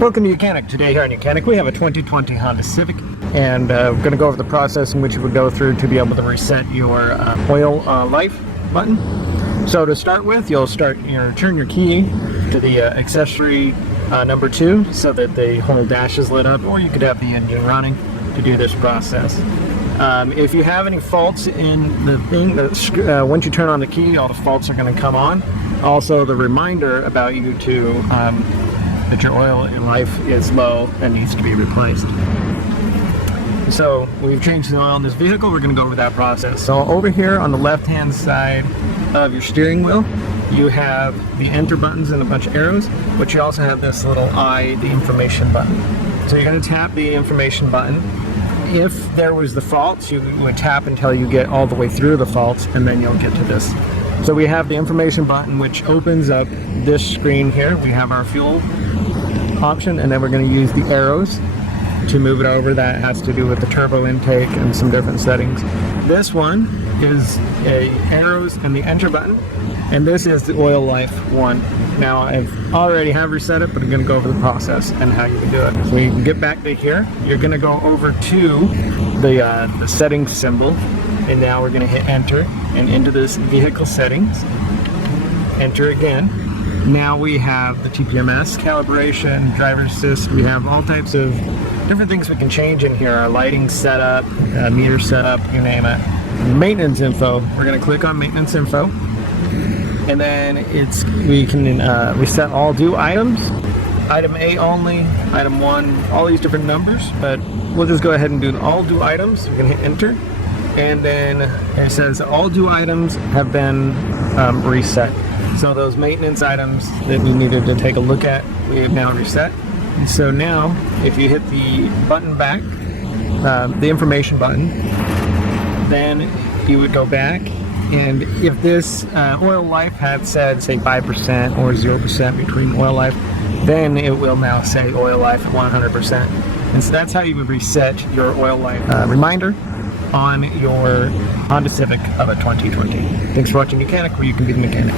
Welcome to YOUCANIC. Today here on YOUCANIC we have a 2020 Honda Civic, and we're going to go over the process in which you would go through to be able to reset your oil life button. So to start with, you'll turn your key to the accessory number 2 so that the whole dash is lit up, or you could have the engine running to do this process. If you have any faults in the thing, once you turn on the key, all the faults are going to come on. Also, the reminder about you to that your oil in life is low and needs to be replaced. So we've changed the oil in this vehicle. We're going to go over that process. So over here on the left hand side of your steering wheel, you have the enter buttons and a bunch of arrows, but you also have this little I, the information button. So you're going to tap the information button. If there was the faults, you would tap until you get all the way through the faults, and then you'll get to this. So we have the information button, which opens up this screen here. We have our fuel option, and then we're going to use the arrows to move it over. That has to do with the turbo intake and some different settings. This one is arrows and the enter button, and this is the oil life one. Now I've already reset it, but I'm going to go over the process and how you can do it. So you can get back to here. You're going to go over to the settings symbol, and now we're going to hit enter and into this vehicle settings. Enter again. Now we have the TPMS, calibration, driver assist. We have all types of different things we can change in here. Our lighting setup, meter setup, you name it. Maintenance info. We're going to click on maintenance info, and then we can reset all due items. Item A only, item 1, all these different numbers. But we'll just go ahead and do all due items. We're going to hit enter, and then it says all due items have been reset. So those maintenance items that we needed to take a look at, we have now reset. And so now, if you hit the button back, the information button, then you would go back, and if this oil life had said, say, 5% or 0% between oil life, then it will now say oil life 100%. And so that's how you would reset your oil life reminder on your Honda Civic of a 2020. Thanks for watching YOUCANIC, where you can be the mechanic.